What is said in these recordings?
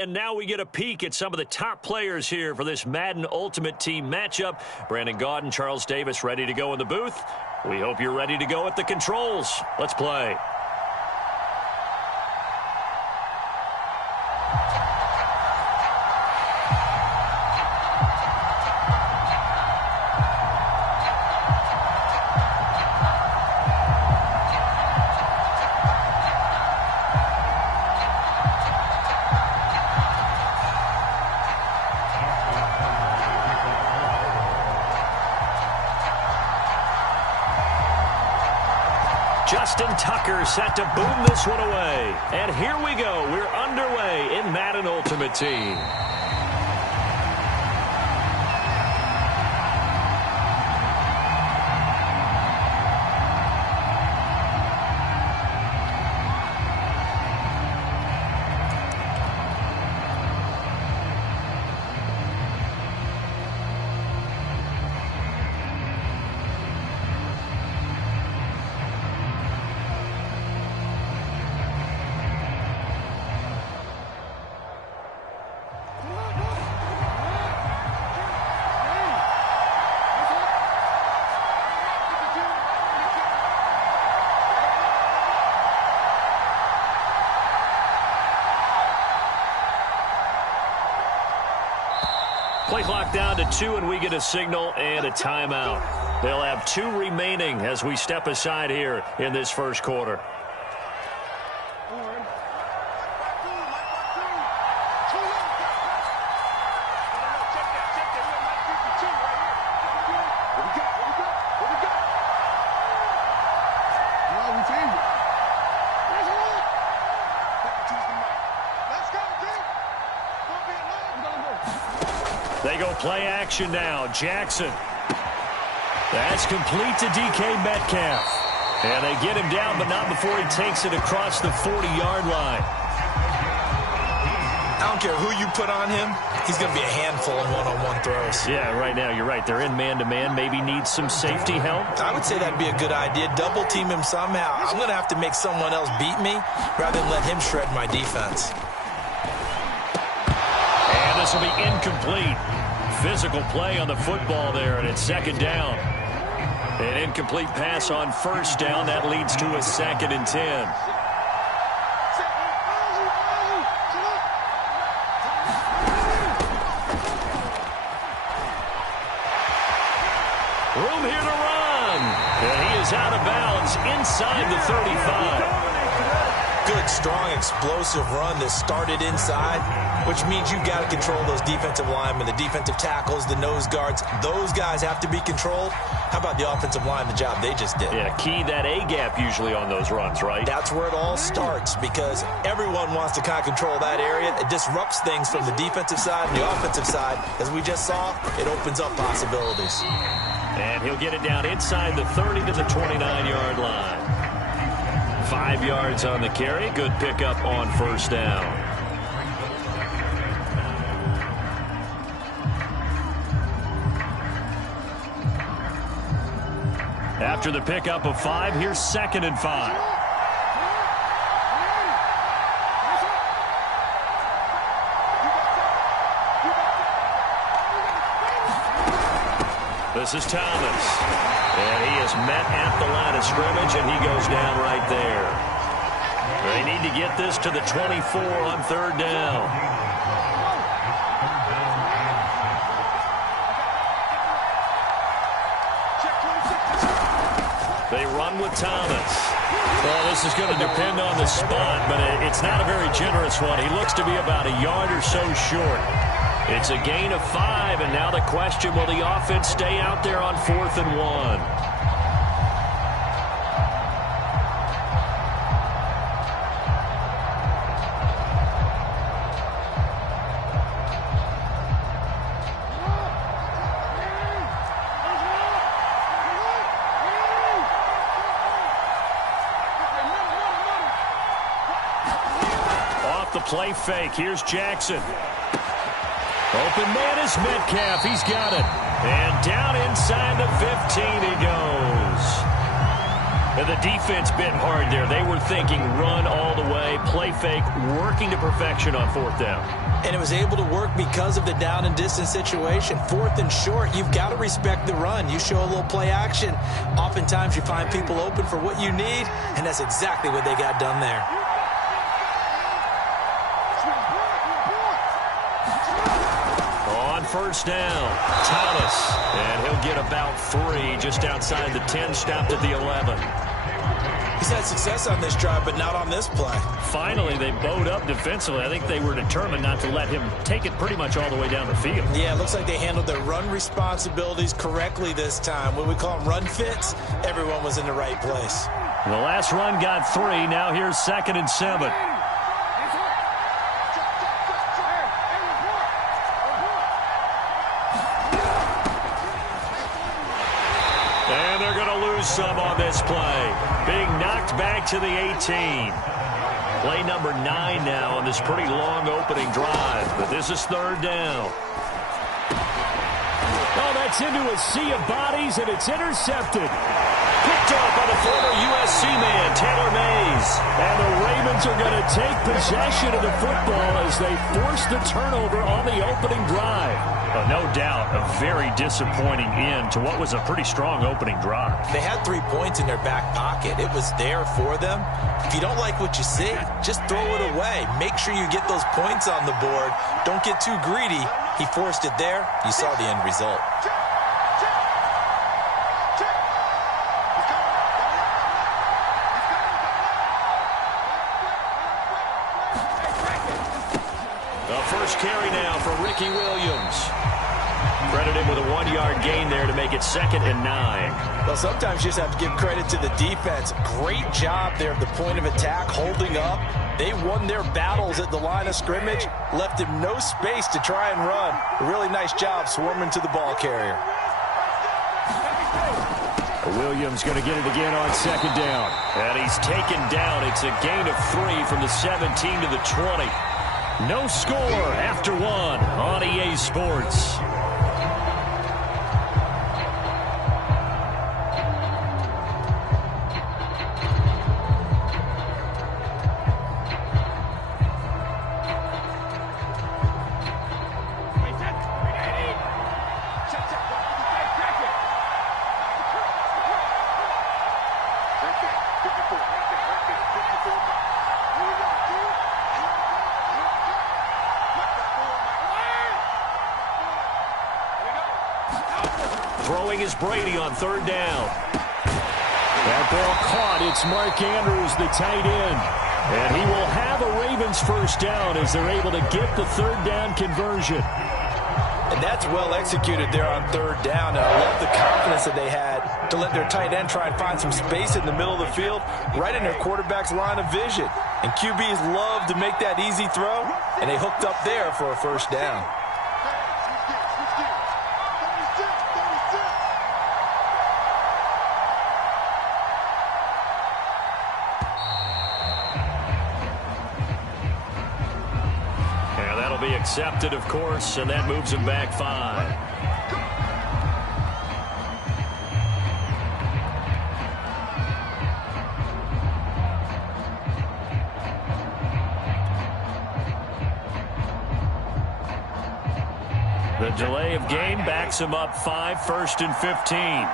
and now we get a peek at some of the top players here for this Madden Ultimate Team matchup. Brandon Gaudin, Charles Davis ready to go in the booth. We hope you're ready to go at the controls. Let's play. Justin Tucker set to boom this one away. And here we go. We're underway in Madden Ultimate Team. Play clock down to 2, and we get a signal and a timeout. They'll have 2 remaining as we step aside here in this first quarter. They go play action now. Jackson. That's complete to DK Metcalf. And they get him down, but not before he takes it across the 40-yard line. I don't care who you put on him. He's going to be a handful in one-on-one throws. Yeah, right now, you're right. They're in man-to-man. Maybe need some safety help. I would say that'd be a good idea. Double team him somehow. I'm going to have to make someone else beat me rather than let him shred my defense. And this will be incomplete. Physical play on the football there, and it's second down. An incomplete pass on first down. That leads to a 2nd and 10. Room here to run. And he is out of bounds inside the 35. Good, strong, explosive run that started inside, which means you've got to control those defensive linemen, the defensive tackles, the nose guards. Those guys have to be controlled. How about the offensive line, the job they just did? Yeah, key that A-gap usually on those runs, right? That's where it all starts, because everyone wants to kind of control that area. It disrupts things from the defensive side and the offensive side. As we just saw, it opens up possibilities. And he'll get it down inside the 30 to the 29-yard line. 5 yards on the carry. Good pickup on first down. After the pickup of 5, here's 2nd and 5. This is Thomas. And he is met at the line of scrimmage, and he goes down right there. They need to get this to the 24 on 3rd down. They run with Thomas. Well, this is going to depend on the spot, but it's not a very generous one. He looks to be about a yard or so short. It's a gain of 5, and now the question, will the offense stay out there on 4th and 1? Off the play fake, here's Jackson. Open man is Metcalf. He's got it. And down inside the 15 he goes. And the defense bit hard there. They were thinking run all the way, play fake, working to perfection on fourth down. And it was able to work because of the down and distance situation. Fourth and short, you've got to respect the run. You show a little play action. Oftentimes you find people open for what you need, and that's exactly what they got done there. On first down, Thomas. And he'll get about 3 just outside the 10, stopped at the 11. He's had success on this drive, but not on this play. Finally, they bowed up defensively. I think they were determined not to let him take it pretty much all the way down the field. Yeah, it looks like they handled their run responsibilities correctly this time. When we call them run fits, everyone was in the right place. The last run got 3. Now here's 2nd and 7. And they're going to lose some on this play. Being knocked back to the 18. Play number 9 now on this pretty long opening drive. But this is 3rd down. Oh, that's into a sea of bodies, and it's intercepted. Picked off by the former USC man, Taylor Mays. And the Ravens are going to take possession of the football as they force the turnover on the opening drive. No doubt a very disappointing end to what was a pretty strong opening drive. They had 3 points in their back pocket. It was there for them. If you don't like what you see, just throw it away. Make sure you get those points on the board. Don't get too greedy. He forced it there. You saw the end result. The first carry now for Ricky Williams. Credited with a 1-yard gain there to make it 2nd and 9. Well, sometimes you just have to give credit to the defense. Great job there at the point of attack, holding up. They won their battles at the line of scrimmage, left him no space to try and run. A really nice job swarming to the ball carrier. Williams going to get it again on 2nd down. And he's taken down. It's a gain of 3 from the 17 to the 20. No score after 1 on EA Sports. Throwing is Brady on 3rd down. That ball caught. It's Mark Andrews, the tight end. And he will have a Ravens first down as they're able to get the 3rd down conversion. And that's well executed there on 3rd down. And I love the confidence that they had to let their tight end try and find some space in the middle of the field, right in their quarterback's line of vision. And QBs love to make that easy throw, and they hooked up there for a first down. Be accepted, of course, and that moves him back 5. The delay of game backs him up 5, 1st and 15.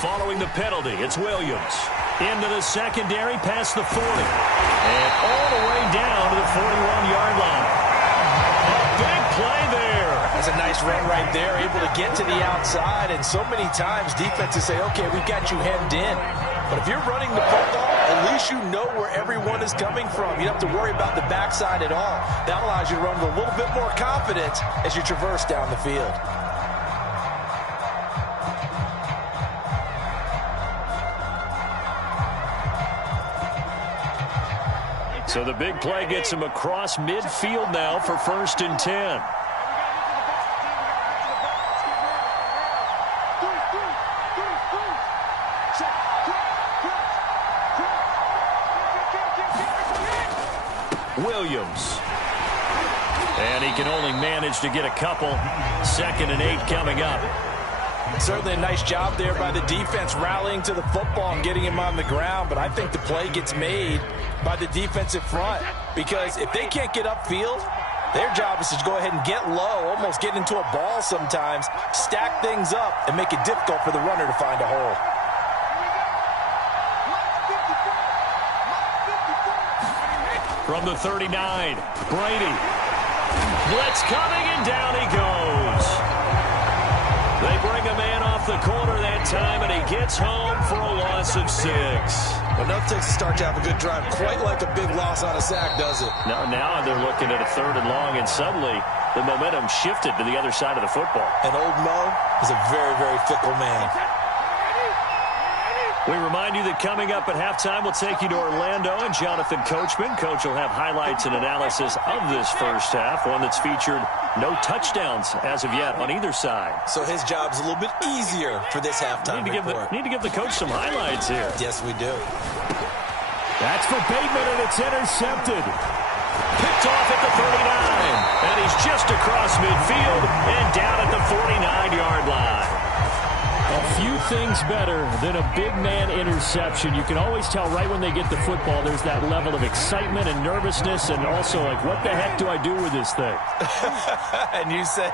Following the penalty, it's Williams. Into the secondary, past the 40. And all the way down to the 41-yard line. A big play there. That's a nice run right there, able to get to the outside. And so many times defenses say, okay, we've got you hemmed in. But if you're running the football, at least you know where everyone is coming from. You don't have to worry about the backside at all. That allows you to run with a little bit more confidence as you traverse down the field. So the big play gets him across midfield now for 1st and 10. Williams. And he can only manage to get a couple. 2nd and 8 coming up. Certainly a nice job there by the defense rallying to the football and getting him on the ground, but I think the play gets made by the defensive front because if they can't get upfield, their job is to go ahead and get low, almost get into a ball sometimes, stack things up, and make it difficult for the runner to find a hole. From the 39, Brady. Blitz coming, and down he goes. They bring a man off the corner that time, and he gets home for a loss of 6. Well, enough takes to start to have a good drive. Quite like a big loss on a sack, does it? Now they're looking at a 3rd and long, and suddenly the momentum shifted to the other side of the football. And old Mo is a very, very fickle man. We remind you that coming up at halftime, we'll take you to Orlando and Jonathan Coachman. Coach will have highlights and analysis of this first half, one that's featured no touchdowns as of yet on either side. So his job's a little bit easier for this halftime report. Need to give the coach some highlights here. Yes, we do. That's for Bateman, and it's intercepted. Picked off at the 39, and he's just across midfield and down at the 49-yard line. A few things better than a big man interception. You can always tell right when they get the football, there's that level of excitement and nervousness, and also like, what the heck do I do with this thing? And you say,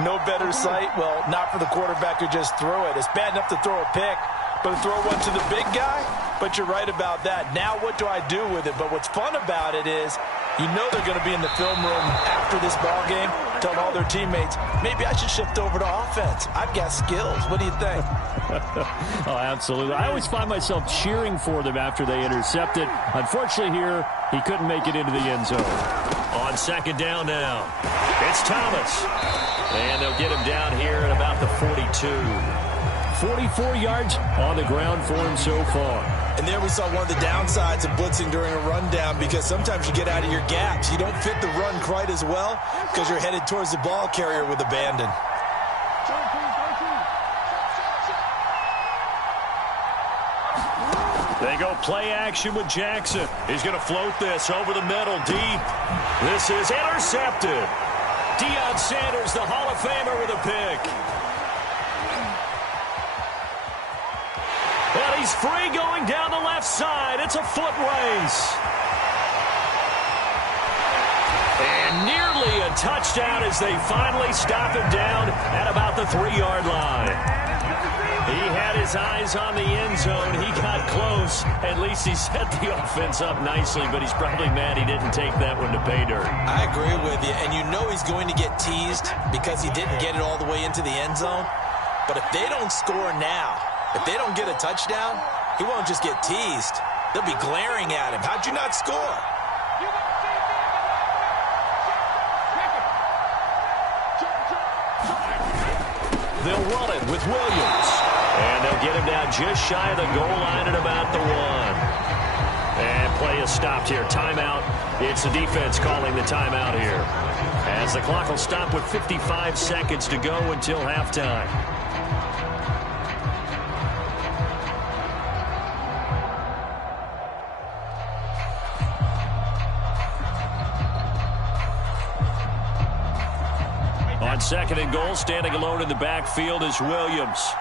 no better sight? Well, not for the quarterback who just threw it. It's bad enough to throw a pick, but to throw one to the big guy? But you're right about that. Now what do I do with it? But what's fun about it is, you know they're going to be in the film room after this ball game, telling all their teammates, maybe I should shift over to offense. I've got skills. What do you think? Oh, absolutely. I always find myself cheering for them after they intercept it. Unfortunately here, he couldn't make it into the end zone. On 2nd down now, it's Thomas. And they'll get him down here at about the 42. 44 yards on the ground for him so far. And there we saw one of the downsides of blitzing during a rundown because sometimes you get out of your gaps. You don't fit the run quite as well because you're headed towards the ball carrier with abandon. They go play action with Jackson. He's going to float this over the middle deep. This is intercepted. Deion Sanders, the Hall of Famer, with a pick. And he's free going down the left side. It's a foot race. And nearly a touchdown as they finally stop him down at about the 3-yard line. He had his eyes on the end zone. He got close. At least he set the offense up nicely, but he's probably mad he didn't take that one to pay dirt. I agree with you, and you know he's going to get teased because he didn't get it all the way into the end zone. But if they don't score now, if they don't get a touchdown, he won't just get teased. They'll be glaring at him. How'd you not score? They'll run it with Williams. And they'll get him down just shy of the goal line at about the 1. And play is stopped here. Timeout. It's the defense calling the timeout here. As the clock will stop with 55 seconds to go until halftime. On 2nd and goal, standing alone in the backfield is Williams.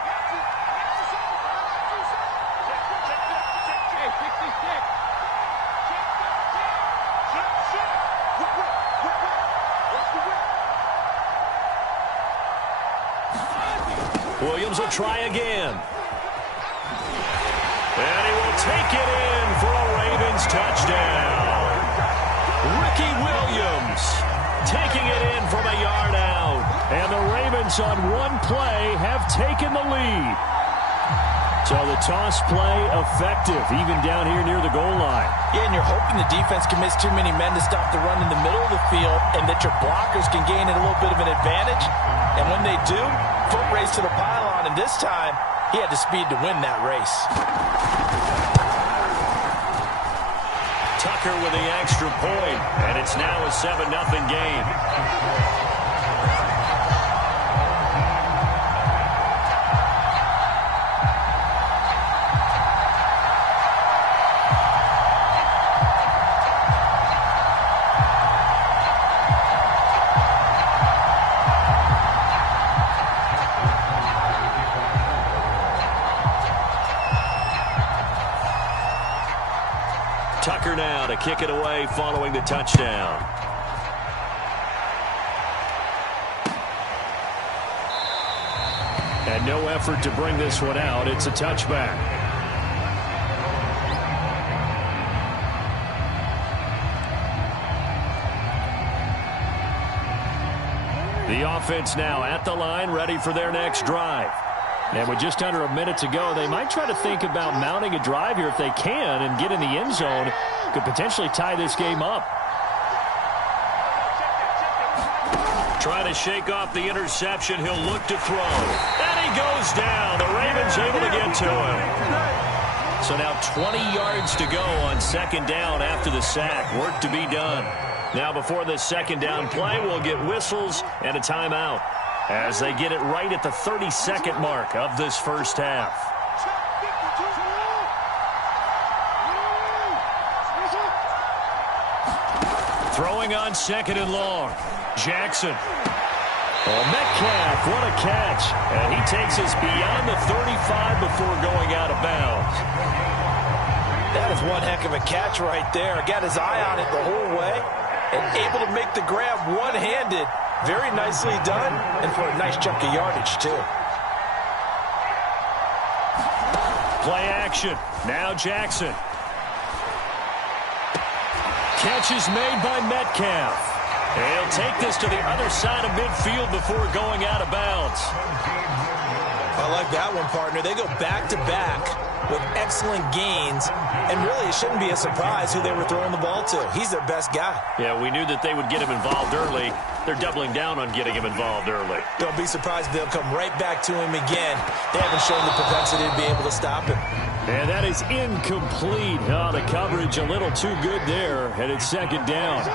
Williams will try again. And he will take it in for a Ravens touchdown. Ricky Williams taking it in from a yard out. And the Ravens on one play have taken the lead. So the toss play effective, even down here near the goal line. Yeah, and you're hoping the defense can miss too many men to stop the run in the middle of the field and that your blockers can gain a little bit of an advantage. And when they do, foot race to the pylon. And this time, he had the speed to win that race. Tucker with the extra point, and it's now a 7-0 game. kick it away following the touchdown. And no effort to bring this one out. It's a touchback. The offense now at the line, ready for their next drive. And with just under a minute to go, they might try to think about mounting a drive here if they can and get in the end zone. Could potentially tie this game up. Trying to shake off the interception. He'll look to throw. And he goes down. The Ravens able to get to him. So now 20 yards to go on second down after the sack. Work to be done. Now before this second down play, we'll get whistles and a timeout as they get it right at the 30-second mark of this first half. Throwing on second and long. Jackson. Oh, Metcalf, what a catch. And he takes us beyond the 35 before going out of bounds. That is one heck of a catch right there. Got his eye on it the whole way and able to make the grab one-handed. Very nicely done, and for a nice chunk of yardage, too. Play action. Now Jackson. Catch is made by Metcalf. And he'll take this to the other side of midfield before going out of bounds. I like that one, partner. They go back-to-back with excellent gains, and really it shouldn't be a surprise who they were throwing the ball to. He's their best guy. Yeah, we knew that they would get him involved early. They're doubling down on getting him involved early. Don't be surprised if they'll come right back to him again. They haven't shown the propensity to be able to stop him. And that is incomplete. Oh, the coverage a little too good there, and it's second down.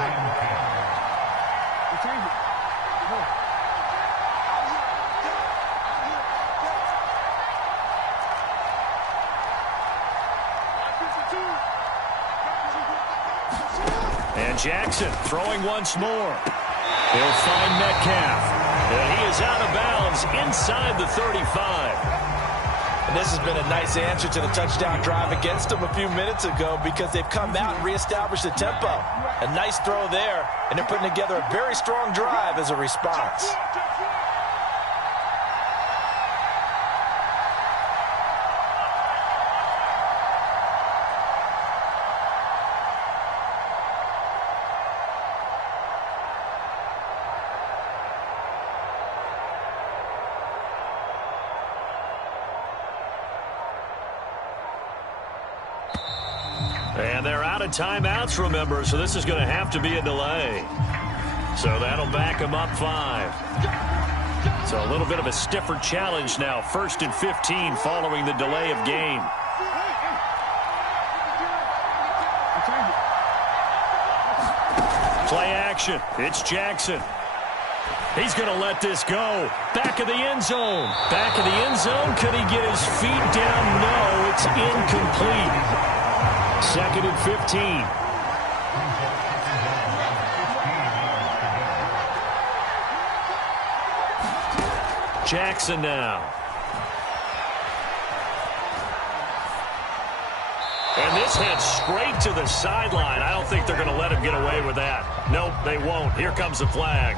And Jackson throwing once more. He'll find Metcalf. And he is out of bounds inside the 35. And this has been a nice answer to the touchdown drive against them a few minutes ago because they've come out and reestablished the tempo. A nice throw there, and they're putting together a very strong drive as a response. And they're out of timeouts, remember, so this is going to have to be a delay. So that'll back them up 5. So a little bit of a stiffer challenge now. 1st and 15 following the delay of game. Play action. It's Jackson. He's going to let this go. Back of the end zone. Back of the end zone. Could he get his feet down? No, it's incomplete. 2nd and 15. Jackson now. And this heads straight to the sideline. I don't think they're going to let him get away with that. Nope, they won't. Here comes the flag.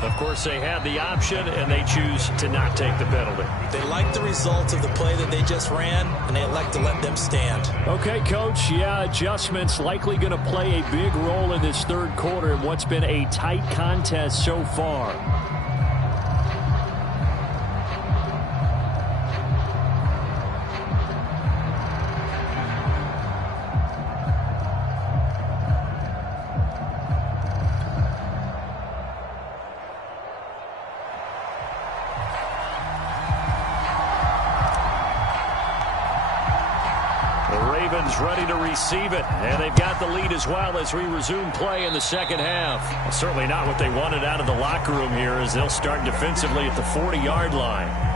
Of course, they have the option, and they choose to not take the penalty. They like the results of the play that they just ran, and they elect to let them stand. Okay, Coach. Yeah, adjustments likely going to play a big role in this third quarter in what's been a tight contest so far. Ready to receive it, and they've got the lead as well as we resume play in the second half. Well, certainly not what they wanted out of the locker room here as they'll start defensively at the 40-yard line.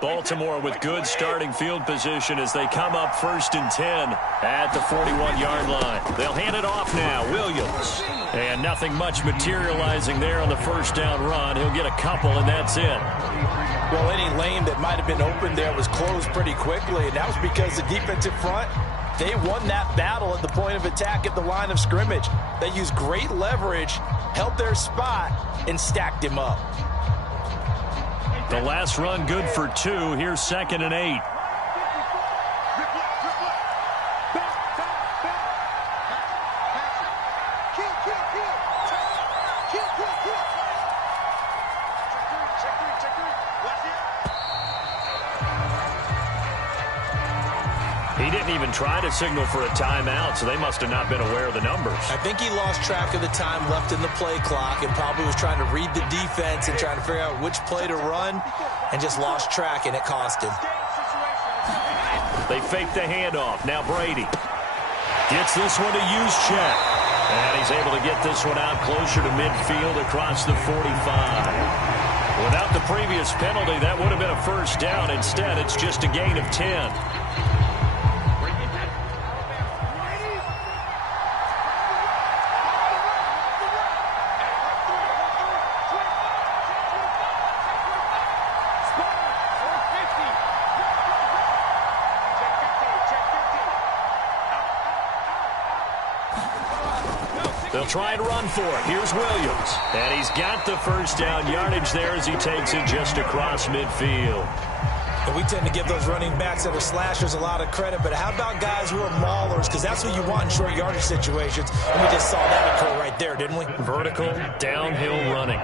Baltimore with good starting field position as they come up 1st and 10 at the 41-yard line. They'll hand it off now. Williams. And nothing much materializing there on the first down run. He'll get a couple, and that's it. Well, any lane that might have been open there was closed pretty quickly, and that was because the defensive front, they won that battle at the point of attack at the line of scrimmage. They used great leverage, held their spot, and stacked him up. The last run good for 2. Here's 2nd and 8. He didn't even try to signal for a timeout, so they must have not been aware of the numbers. I think he lost track of the time left in the play clock and probably was trying to read the defense and trying to figure out which play to run and just lost track, and it cost him. They fake the handoff. Now Brady gets this one to Juszczyk. And he's able to get this one out closer to midfield across the 45. Without the previous penalty, that would have been a first down. Instead, it's just a gain of 10. They'll try and run for it. Here's Williams. And he's got the first down yardage there as he takes it just across midfield. And we tend to give those running backs that are slashers a lot of credit, but how about guys who are maulers? Because that's what you want in short yardage situations. And we just saw that occur right there, didn't we? Vertical, downhill running.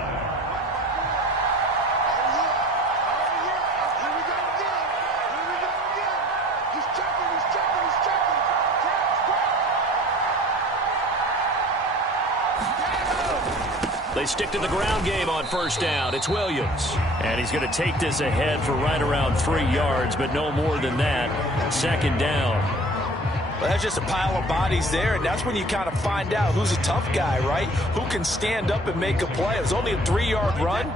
They stick to the ground game on first down. It's Williams. And he's going to take this ahead for right around 3 yards, but no more than that. 2nd down. Well, that's just a pile of bodies there, and that's when you kind of find out who's a tough guy, right? Who can stand up and make a play. It was only a 3-yard run,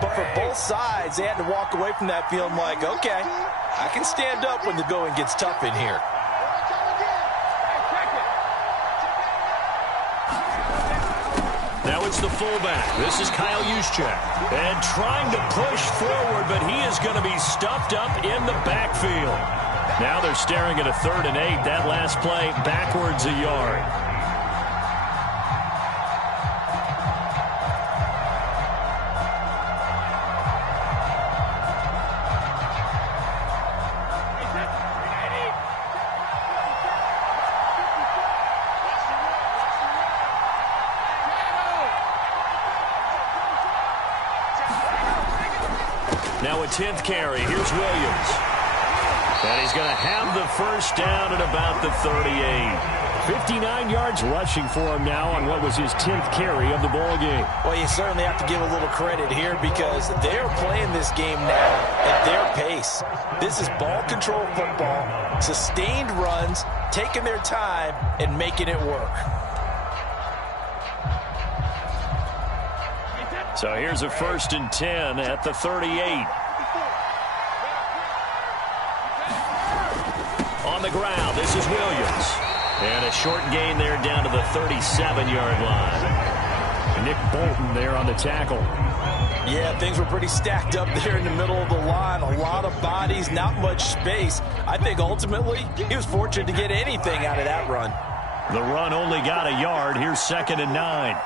but for both sides, they had to walk away from that feeling like, okay, I can stand up when the going gets tough in here. Now it's the fullback. This is Kyle Juszczyk. And trying to push forward, but he is going to be stuffed up in the backfield. Now they're staring at a 3rd and 8. That last play backwards a yard. Now a 10th carry. Here's Williams. And he's going to have the first down at about the 38. 59 yards rushing for him now on what was his 10th carry of the ball game. Well, you certainly have to give a little credit here because they're playing this game now at their pace. This is ball control football, sustained runs, taking their time, and making it work. So here's a 1st and 10 at the 38. On the ground, this is Williams. And a short gain there down to the 37-yard line. Nick Bolton there on the tackle. Yeah, things were pretty stacked up there in the middle of the line. A lot of bodies, not much space. I think ultimately he was fortunate to get anything out of that run. The run only got a yard. Here's 2nd and 9.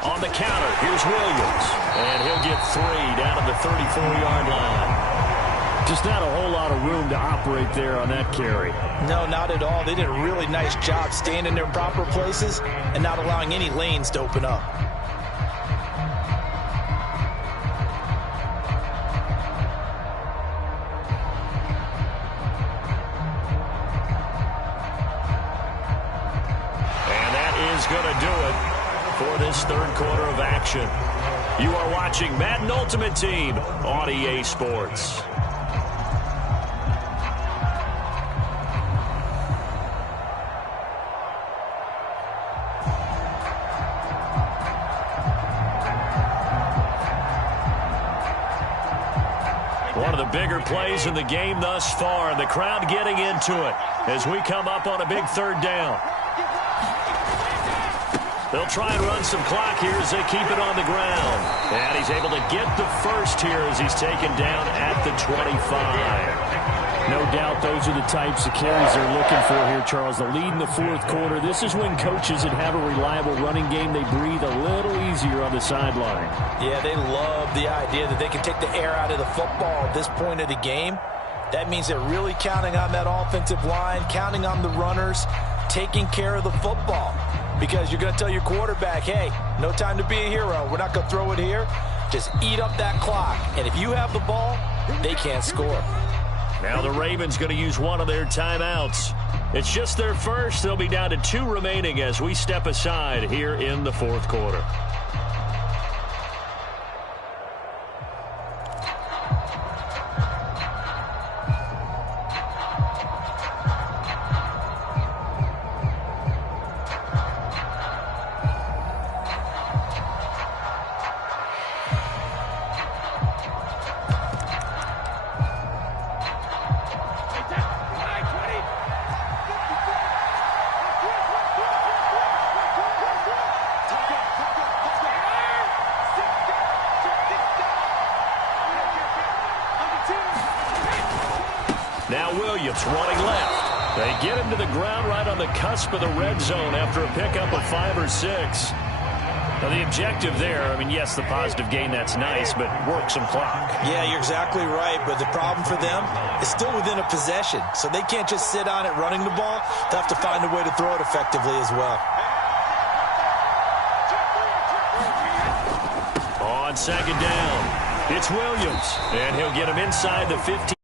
On the counter, here's Williams. And he'll get 3 down to the 34-yard line. Just not a whole lot of room to operate there on that carry. No, not at all. They did a really nice job staying in their proper places and not allowing any lanes to open up. And that is going to do it for this 3rd quarter of action. You are watching Madden Ultimate Team on EA Sports. bigger plays in the game thus far, and the crowd getting into it as we come up on a big third down. They'll try and run some clock here as they keep it on the ground. And he's able to get the first here as he's taken down at the 25. No doubt those are the types of carries they're looking for here, Charles. The lead in the fourth quarter. This is when coaches that have a reliable running game, they breathe a little easier on the sideline. Yeah, they love the idea that they can take the air out of the football at this point of the game. That means they're really counting on that offensive line, counting on the runners, taking care of the football. Because you're going to tell your quarterback, hey, no time to be a hero. We're not going to throw it here. Just eat up that clock. And if you have the ball, they can't score. Now the Ravens going to use one of their timeouts. It's just their first. They'll be down to 2 remaining as we step aside here in the fourth quarter. Now Williams running left. They get him to the ground right on the cusp of the red zone after a pickup of 5 or 6. Now the objective there, I mean, yes, the positive gain, that's nice, but work some clock. Yeah, you're exactly right, but the problem for them is still within a possession, so they can't just sit on it running the ball. They'll have to find a way to throw it effectively as well. On second down, it's Williams, and he'll get him inside the 15.